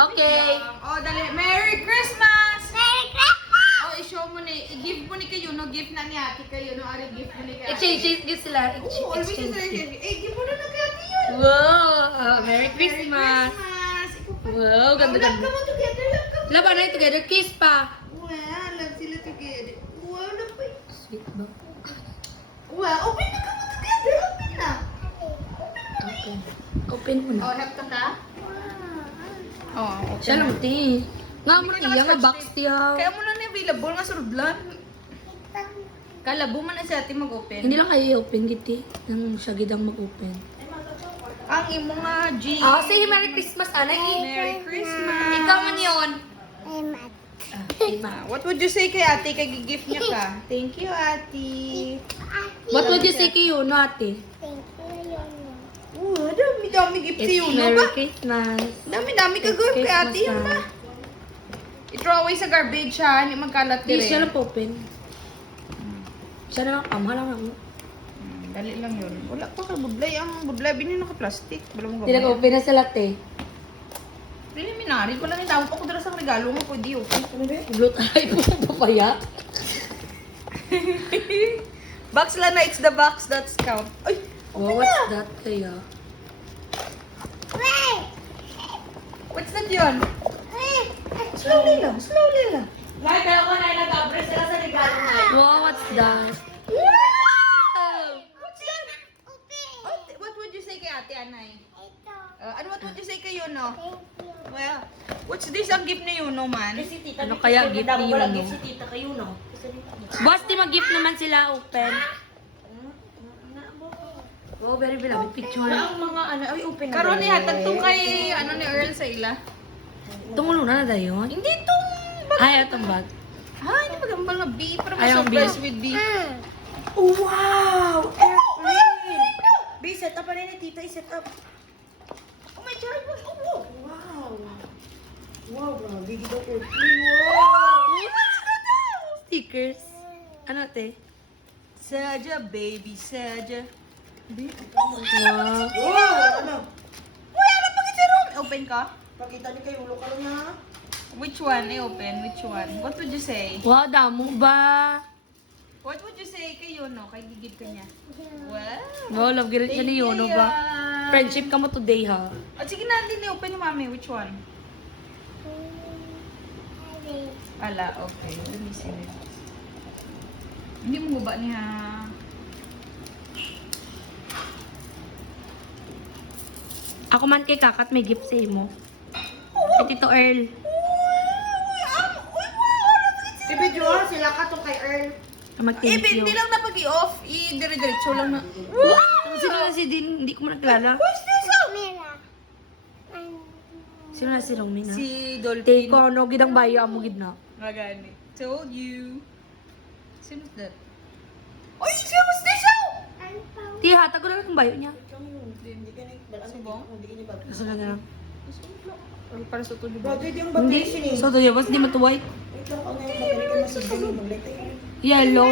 Okay. Oh, dali. Merry Christmas! Merry Christmas! Oh, i-show mo ni. I-give mo ni kayo, no? Gift na ni ate kayo, no? Ari, gift mo ni kayo. Exchange sila. Oh, always Exchange. sila. Eh, give mo na na kay ate yun. Wow! Merry Christmas! Christmas! Ikaw pa. Wow, Love ka ganda-ganda. mo together, love ka mo. Laban na together. Kiss pa. Wow, love sila together. Wow, love pa. Sweet ba? Wow, open na ka mo together. Open na. Okay. Open mo na. Oh, love ka ka? Oh, open Siya lang, ti. Nga mo Hindi na ka iya nga naka-scotch box tiya. Kaya mo lang available nga surudlan. Kalabo man na siya ate mag-open. Hindi lang kayo i-open giti. Nang siya gidang mag-open. Ang imo nga, G. Ah, say Merry Christmas, Anay. Merry Christmas. Ikaw man yun. I'm at Ima. What would you say kay ate kay gift niya ka? Thank you, ate. What would you say kay Yuno, ate? Thank you, Yono. Oh, dami gift si It's Yuno Merry ba? Christmas. Dami ka It's gift kay ate Christmas yun na. ba? I-throw away sa garbage ha, hindi magkalat Di, dire. siya lang open. Siya na lang, ama lang ako. Dali lang yun. Wala pa ka budlay. Ang budlay, binili naka-plastic. Wala mong Hindi nag-open na sa latte. Preliminary. Wala nang tawag ako dala sa regalo mo. Pwede okay. Bloat ay po papaya. Box lang na. It's the box that's count. Ay! Wow, what's that kaya? Wait! What's that yun? Wait! Slowly lang. Slowly lang. Nay, kaya ko na nag-abre sila sa regalo na. Wow, what's that? What's that? What would you say kay ate Anay? Ito. Ano what would you say kay Yuno? Thank you. Well, what's this ang gift ni Yuno man? Kasi tita, Ano dito kaya sa gift damo ni wala Yuno? gift si tita kayo, no? Kasi dito. Boss, di mag-gift naman sila open. Wow, very beloved picture. Ang mga ano, ay open na. Karon ni hatag tong kay ano ni Earl sa ila. Tumulo na na dayon. Hindi tong bag. Ay, atong bag. Ha, hindi magambal nga B para Ayaw, ma-surprise B. with B. Oh, wow! Airplane! B, set up pa rin ni tita, i-set up. Oh my God, oh, Wow! Wow, grabe, gito airplane. Wow! Stickers. Ano, te? Saja, baby, Saja. Wow. Wow! Ano? Uy, ano pa kasi room? Open ka? Pakita ni kayo, ulo ka lang na. Which one? I-open. Which one? What would you say? Wow, damo ba? What would you say kay Yuno? Kay gigit ka niya? Wow. Wow, love ganun siya ni Yono ba? Friendship ka mo today, ha? Oh, sige na, hindi na-open ni mami. Which one? Ala, okay. Let me see. Hindi mo ba niya? Ako man kay Kakat may gift sa imo. Kay Tito Earl. Ibidyohan sila ka to kay Earl. Mag-thank you. Hindi lang na pag-i-off. I-dire-diretso lang na. Sino na si Din? Hindi ko man nakilala. Mira. Sino na si Romina? Si Dolphin. Take ko, no, gidang bayo amo gid na. Magani. Told you. Sino's that? Oy, siya was this show! Ti, hatag ko na lang ang bayo niya. Hindi ka na, Subong? hindi ka niya ba? Kaso na lang. Ay, para sa tuloy ba? Bagay yung Hindi. battery siya eh. So, to yun, di matuway. Wait lang, ano yung battery ko na sa ganyan, mag-light tayo. Yellow,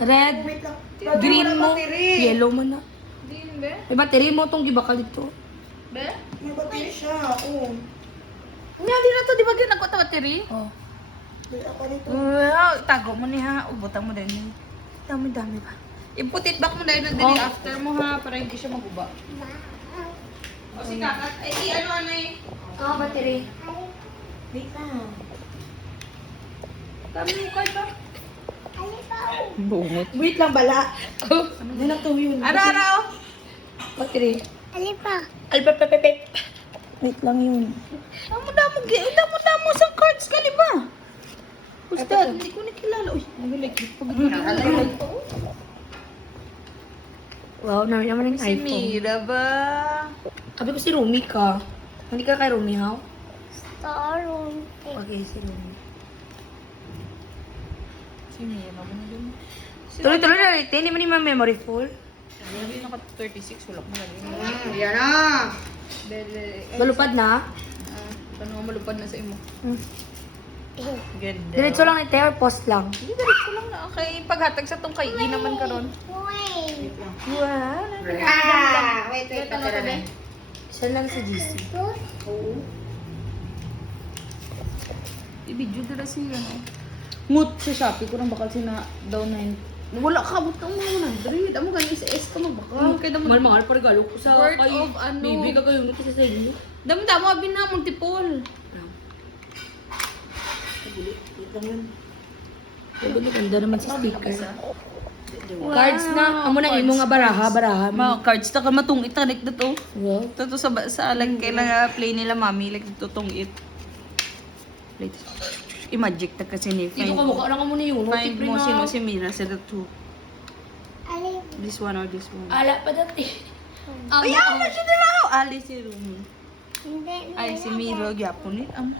red, Wait lang. green Wala mo. battery. Yellow mo na. Din, be? May battery mo itong gibakal dito. Be? May battery siya, oo. Nga, di na to. Di ba ginagawa ta battery? Oh. Wait ako nito. Wow, tago mo ni ha. Ubutan mo din. Dami-dami ba? I-put it back mo dahil nandili Oh. after mo ha, para hindi siya maguba. O si kakat, ay di ano eh. Oh, battery. Wait lang. Kami ni Koy ba? Bungot. Wait lang, bala. Hindi na to yun. Araw-araw. Battery. Alipa. Alpapapapap. Wait lang yun. Damo sa cards ka, di ba? Ustad, hindi ko nakilala. Uy, nagulik. Pag-nakalala. Wow, namin naman yung Si iPhone. Mira ba? Sabi ko si Rumi ka. Hindi ka kay Rumi, ha? Storm. Okay, si Rumi. Si Mira ba na dun? Tuloy-tuloy na rin. Hindi man yung memory full. Hindi naka 36, wala ko na rin. Yan na. Balupad na. Paano nga malupad na sa imo? Hmm. Ganda. Diretso lang ni Teo, post lang. Hindi, diretso lang na. Okay, paghatag sa tong kay naman karon. Wait. Wow. Wait, Ito na to, be. Siya lang si GC. Oo. I-video nila siya. Ngut sa Shopee ko nang bakal sina daw 9. Wala ka, abot ka mo 100. Amo ganun sa S ka magbakal. Kaya damo Mahal pa regalo ko sa Worth kay of ano? baby kagayunod kasi sa inyo. damo abin na multiple. Ganda naman sa sticker. Cards na, amo na imo nga baraha. Mga cards ta ka matungit tanik na to. Wow. Toto sa like kailangan play nila mami like tutong it. Play. I-magic ta kasi ni Dito ka mukha lang mo na yun. Find mo sino si Mira sa the two. Alin? This one or this one. Ala pa dati. Ay, ano siya nila ako? Ali si Rumi. Hindi. Ay, si Miro. Gyapon ni. Ma'am,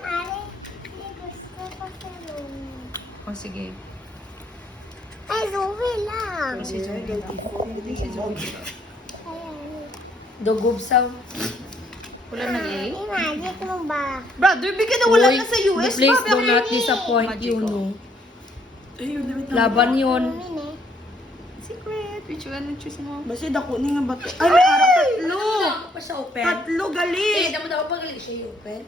alin? Hindi gusto ko sa room. O, sige. Ay, Zoe lang. Si Zoe. Si Zoe. Ayan. Dogubsaw. Wala na eh. I-magic mo ba? Brother, bigyan na wala na sa US. Please Babi, do ako not yun eh. disappoint Magic, you, oh. no. Laban yun. Mini. Secret. Which one choose mo? Basta dako ni nga bato. Ay, may araw tatlo. Ako pa sa open. Tatlo gali. Damo daw pa gali siya yung open.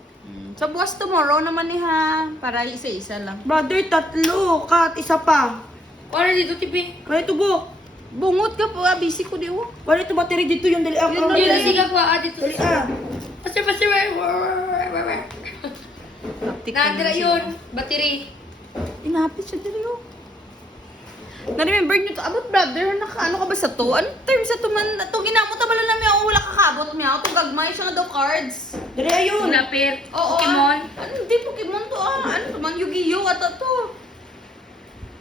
Sa bukas tomorrow naman ni ha. Para isa-isa lang. Brother, tatlo. Kat, isa pa. Para dito, tipi. Kaya ito buk. Bungot ka po. Busy ko di oh. Wala ito battery dito yung dali ako. Hindi na siga pa. Dito. Dali ah. Pasir. Nandira yun. Battery. Inapit siya dali oh. Na-remember nyo to, abot brother, nakaano ka ba sa to? Anong term sa to man? Ito ginamot na bala namin ako, wala kakabot niya. Ito gagmay siya nga daw cards. Dali ayun. Sinapit. Oo. Pokemon. Ano, hindi Pokemon to Ano to man, Yu-Gi-Oh! Ata to.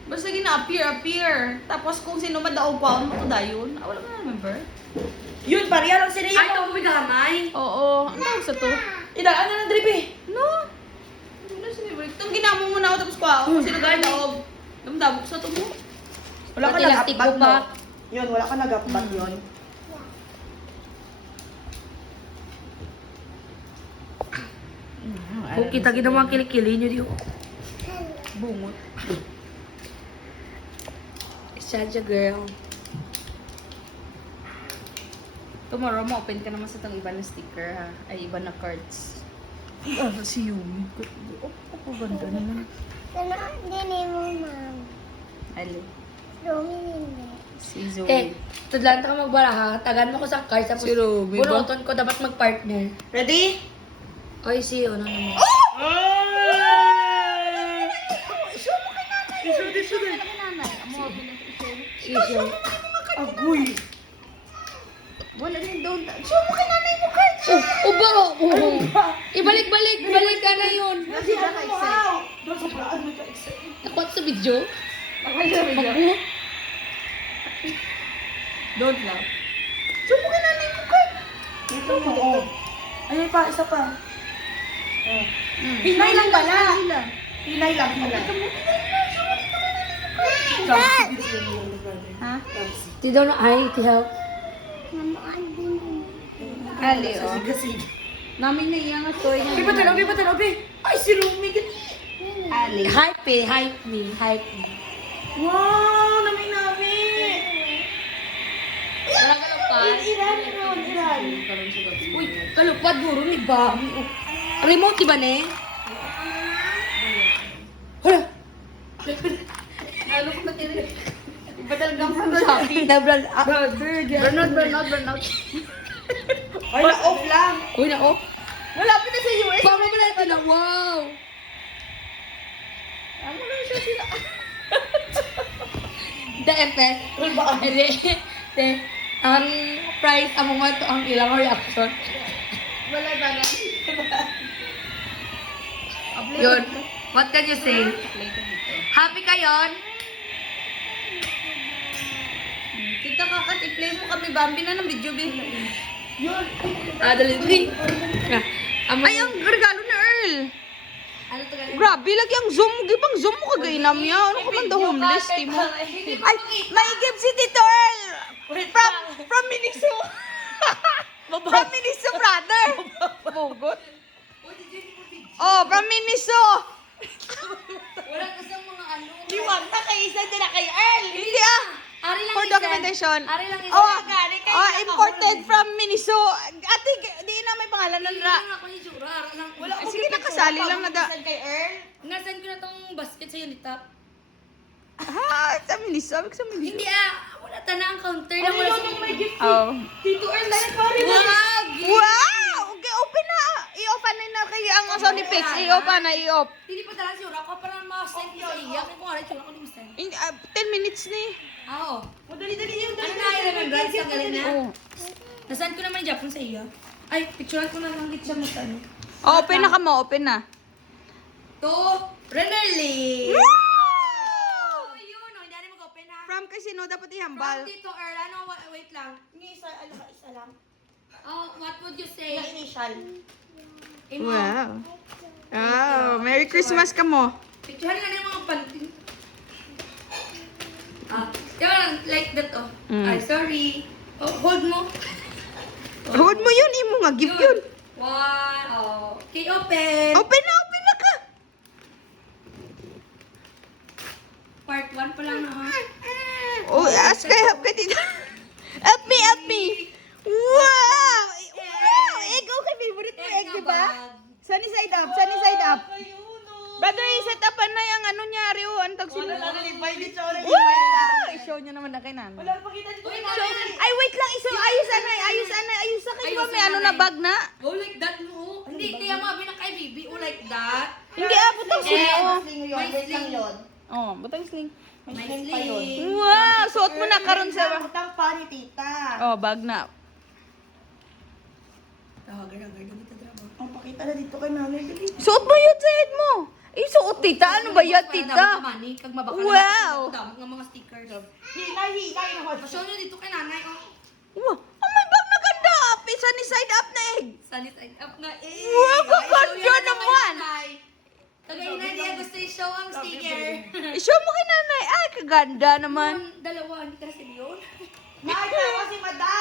Basta gina-appear. Tapos kung sino man daw pa, ano to dayon? Wala ka na-remember? Yun, pareha lang sila Ay, yun. ito ko gamay. Oo. Ano tawag sa to? Idaan na ng drip eh. No. Ano sinibig? Itong ginamo mo na ako tapos kwa. Kung sino gano'n daog. Damdamok sa to mo. Wala ka Pati lastik nag-upbat ko pa. no? Yun, wala ka nag-upbat yun. Kung kita ginawa ang kilikili nyo diyo. Bungot. Such a girl. Tomorrow mo open ka naman sa itong iba na sticker ha. Ay, iba na cards. Ah, si Yumi. Oh, ganda naman. Sana hindi mo, ma'am. Ali. Zoe hindi. Si Zoe. Eh, tudlan ka magbaraha. Tagan mo ko sa card. Tapos Si Ruby ba? bunuton ko dapat mag-partner. Ready? Oy, si ano naman. Si siya. Agoy. Wala din doon. Show mo kay nanay mo cards. Uba! Ibalik-balik! Balik ka na yun! Kasi naka-excite. Doon sa paraan mo ka-excite. Takot sa video? Ako. Don't laugh. Show mo kay nanay mo cards. Ito mo, oh. Ayun pa, isa pa. Oh. Hinay lang pala. Hinay lang pala. Ha? Di daw na ay, ti help. Namaan din. Ali, oh. Kasi. Namin na iyang toy. Biba tanaw, be. Ay, si Rumi. Ali. Hype eh, hype me, hype me. Wow, namin. Wala ka lang pa. Iran. Uy, kalupad guro ni ba? Remote di ba ne? Hala! Ano ko na tiri? Iba talagang from Shopee. Nabral. Burnout. Ay, na-off lang. Uy, na oh. Malapit na sa US. Paano mo natin na? Wow! Ano lang siya sila? The effect. The ang price amo nga to ang ilang reaction. Wala ba na? Yun. What can you say? Happy ka yon? Kita kakat, i-play mo kami. Bambi na ng video, B. Dali. Ay, ang regalo na Earl. Ano to galing? Grabe, lagi ang zoom. Gibang zoom mo kagainam niya. Ano ka man the homeless, Timo? Ay, may gift si Tito Earl. From Miniso. From Miniso, brother. Bugot. Oh, from Miniso. Wala kasi ang mga ano. Liwag na kay isa dyan na kay Earl. Hindi ah. Ari lang For isa. documentation. Ari lang isa. Oh, imported from Miniso. Ate, di na may pangalan ng Wala ako ni Jura. Ari lang. Sige na kasali lang na da. Bisan kay Earl. Nasaan ko na tong basket sa unita? Ha, sa minis. Sabi ko sa minis. Hindi wala ta na ang counter na wala sa may gift. Oh. Tito Earl, dahil pare na. Wag! Wow! Okay, open na. I-open na kaya ang Sony Pix. I-open na, i-off. Hindi pa talaga sura ko para ma-send ko sa iya. Kaya kung ano sura ko di mo send. 10 minutes ni. Oo. O, dali-dali yun. Ano na i-remembrance ka galing na? Oh. Nasaan ko naman yung Japon sa iya? Ay, picturean ko na lang dito siya mo sa ano. Open na ka mo, open na. To, Renerly! Wow! Oh, yun, hindi na mag-open ha. From Casino, dapat From ihambal. Tito Earl, ano, wait lang. Isa, ano ka, isa lang. Oh, what would you say? Na initial. Imo, Wow. Oh, Merry Christmas ka mo. picturean nga na yung mga panting. Yun, like that, oh. Mm. Ay, sorry. Oh, hold mo. Hold mo yun, imo nga, gift yun. One, okay, open. Open na ka. Part 1 pa lang na, ha? Oh, ask kay help ka dito. Help me. Wow! Wow! Egg, okay, favorite mo egg, di ba? Sunny side up. Kayo, no. Brother, set up na yung ano niya, Rio. Ang tag Wala lang, nalipay dito. Wala Wow! I-show niyo naman na kay nanay. Wala pa kita dito. Uy, So, ay, wait lang. Ayos sa kay Ayos may sa ano nanay. na bag na. Oh, like that, no? Hindi, kaya mga binakay, baby. Oh, like that. Hindi, butang sling. Eh, Oh. Sling yun, May wait lang sling. yun. Oh, butang sling. May sling pa yun. sling. Wow! Suot mo na karon sa... Utang pa ni tita. Oh, bag na. Tawagan, dito trabaho. Ang pakita na dito kay nanay. Dali. Suot mo yun sa head mo. Suot, tita. Ano ba yan, tita? Mani, kag mabaka Wow! Damot ng mga stickers. Hinay na Show nyo dito kay nanay, oh. Wow! Oh, may bag na ganda. Pisa ni side up na egg. Sunny side up na eh. Wow, Ay, show ganda yan naman. nanay. Kagaina niya gusto i-show ang sticker. I-show mo kay nanay. Ay, kaganda naman. Dalawa, hindi kasi yun. Ay, tawa si madam.